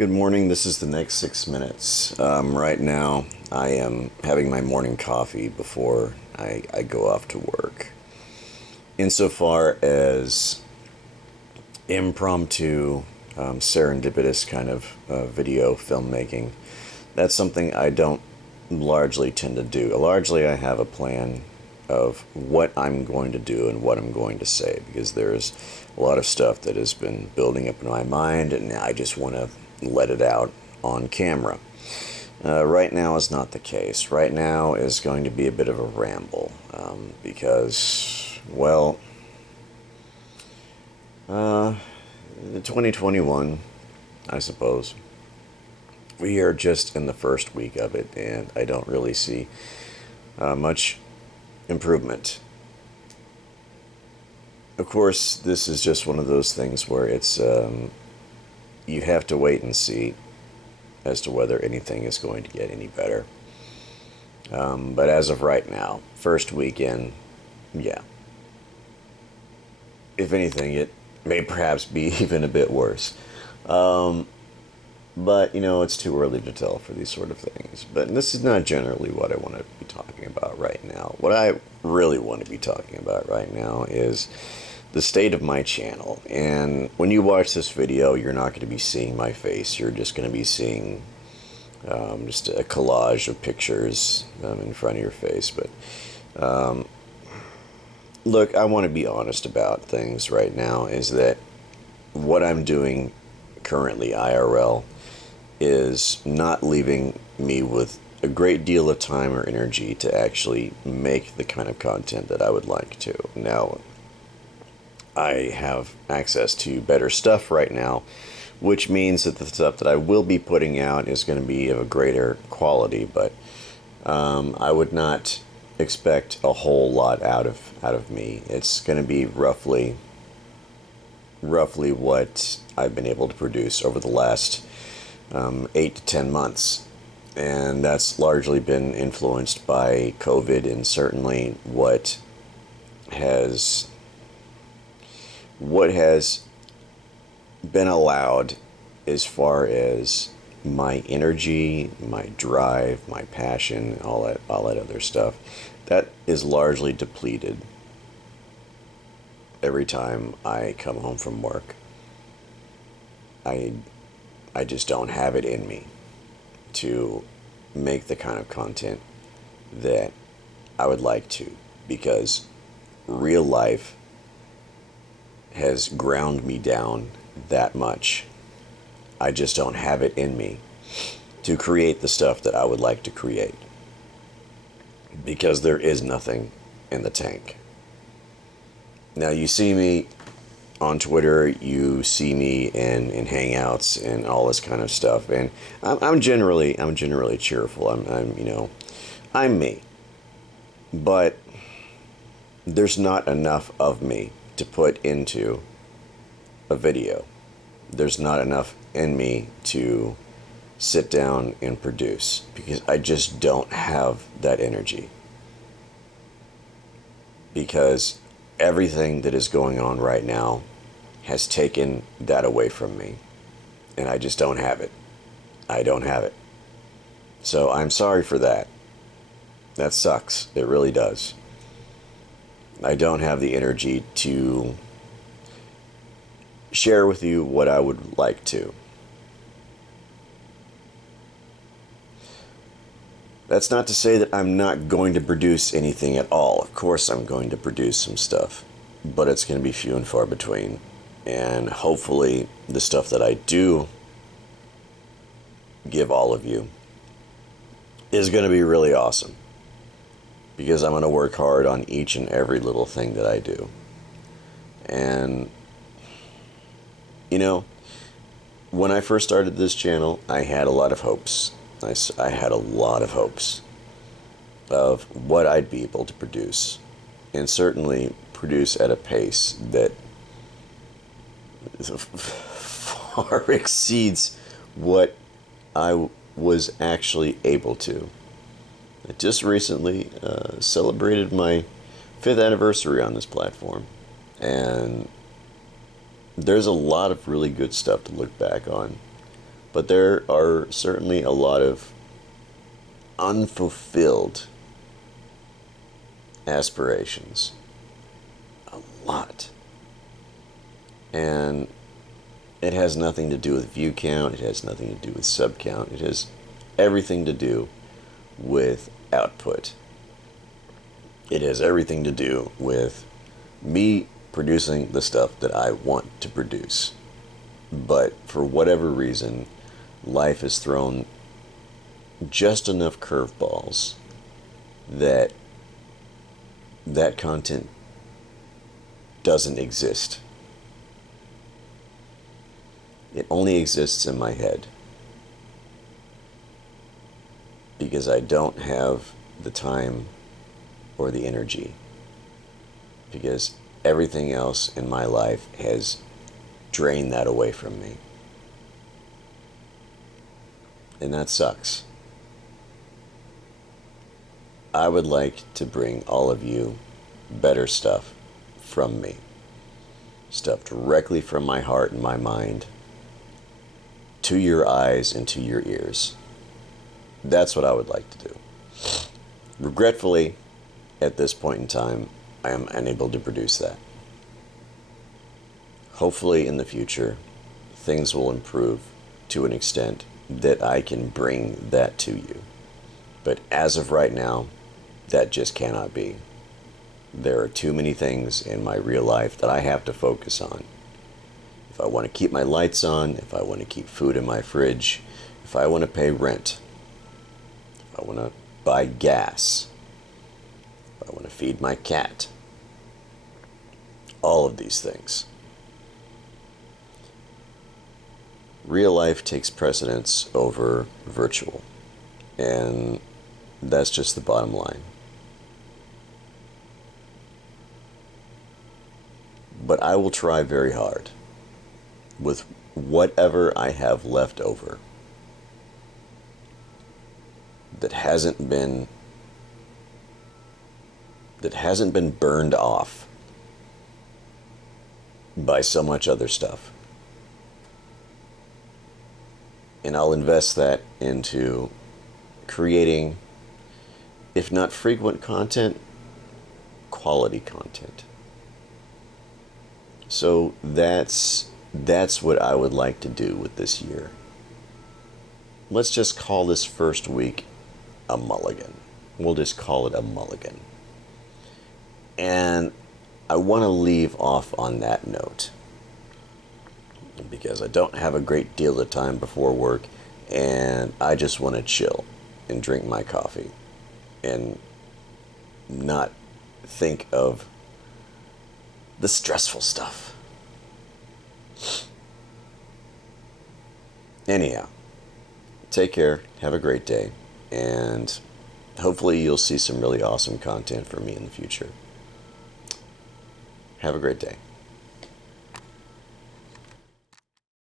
Good morning. This is the next 6 minutes. Right now, I am having my morning coffee before I go off to work. Insofar as impromptu, serendipitous kind of video filmmaking, that's something I don't largely tend to do. Largely, I have a plan of what I'm going to do and what I'm going to say because there's a lot of stuff that has been building up in my mind and I just want to let it out on camera. Right now is not the case. Right now is going to be a bit of a ramble because, well, 2021, I suppose. We are just in the first week of it, and I don't really see much improvement. Of course, this is just one of those things where it's you have to wait and see as to whether anything is going to get any better. But as of right now, first weekend, yeah. If anything, it may perhaps be even a bit worse. But, it's too early to tell for these sort of things. But this is not generally what I want to be talking about right now. What I really want to be talking about right now is the state of my channel. And when you watch this video, you're not going to be seeing my face. You're just going to be seeing just a collage of pictures in front of your face. But look, I want to be honest about things right now, is that what I'm doing currently IRL is not leaving me with a great deal of time or energy to actually make the kind of content that I would like to. Now, I have access to better stuff right now, which means that the stuff that I will be putting out is going to be of a greater quality, but I would not expect a whole lot out of me. It's going to be roughly what I've been able to produce over the last 8 to 10 months. And that's largely been influenced by COVID, and certainly what has been allowed as far as my energy, my drive, my passion, all that other stuff, that is largely depleted every time I come home from work. I just don't have it in me to make the kind of content that I would like to, because real life has ground me down that much. I just don't have it in me to create the stuff that I would like to create, because there is nothing in the tank. Now, you see me on Twitter, you see me in Hangouts and all this kind of stuff, and I'm generally cheerful. I'm me, but there's not enough of me to put into a video. There's not enough in me to sit down and produce, because I just don't have that energy, because everything that is going on right now has taken that away from me, and I just don't have it. I don't have it. So I'm sorry for that. That sucks. It really does. I don't have the energy to share with you what I would like to. That's not to say that I'm not going to produce anything at all. Of course I'm going to produce some stuff, but it's going to be few and far between. And hopefully the stuff that I do give all of you is going to be really awesome, because I'm going to work hard on each and every little thing that I do. And, when I first started this channel, I had a lot of hopes. I had a lot of hopes of what I'd be able to produce, and certainly produce at a pace that far exceeds what I was actually able to. I just recently celebrated my 5th anniversary on this platform, and there's a lot of really good stuff to look back on. But there are certainly a lot of unfulfilled aspirations. A lot. And it has nothing to do with view count, it has nothing to do with sub count, it has everything to do with output. It has everything to do with me producing the stuff that I want to produce. But for whatever reason, life has thrown just enough curveballs that that content doesn't exist. It only exists in my head because I don't have the time or the energy, because everything else in my life has drained that away from me. And that sucks. I would like to bring all of you better stuff from me. Stuff directly from my heart and my mind to your eyes and to your ears. That's what I would like to do. Regretfully, at this point in time, I am unable to produce that. Hopefully in the future, things will improve to an extent that I can bring that to you. But as of right now, that just cannot be. There are too many things in my real life that I have to focus on. If I want to keep my lights on, if I want to keep food in my fridge, if I want to pay rent, if I want to buy gas, if I want to feed my cat, all of these things. Real life takes precedence over virtual, and that's just the bottom line. But I will try very hard with whatever I have left over that hasn't been burned off by so much other stuff. And I'll invest that into creating, if not frequent content, quality content. So that's what I would like to do with this year. Let's just call this first week a mulligan. We'll just call it a mulligan. And I want to leave off on that note, because I don't have a great deal of time before work, and I just want to chill and drink my coffee and not think of the stressful stuff. Anyhow, take care, have a great day, and hopefully you'll see some really awesome content from me in the future. Have a great day.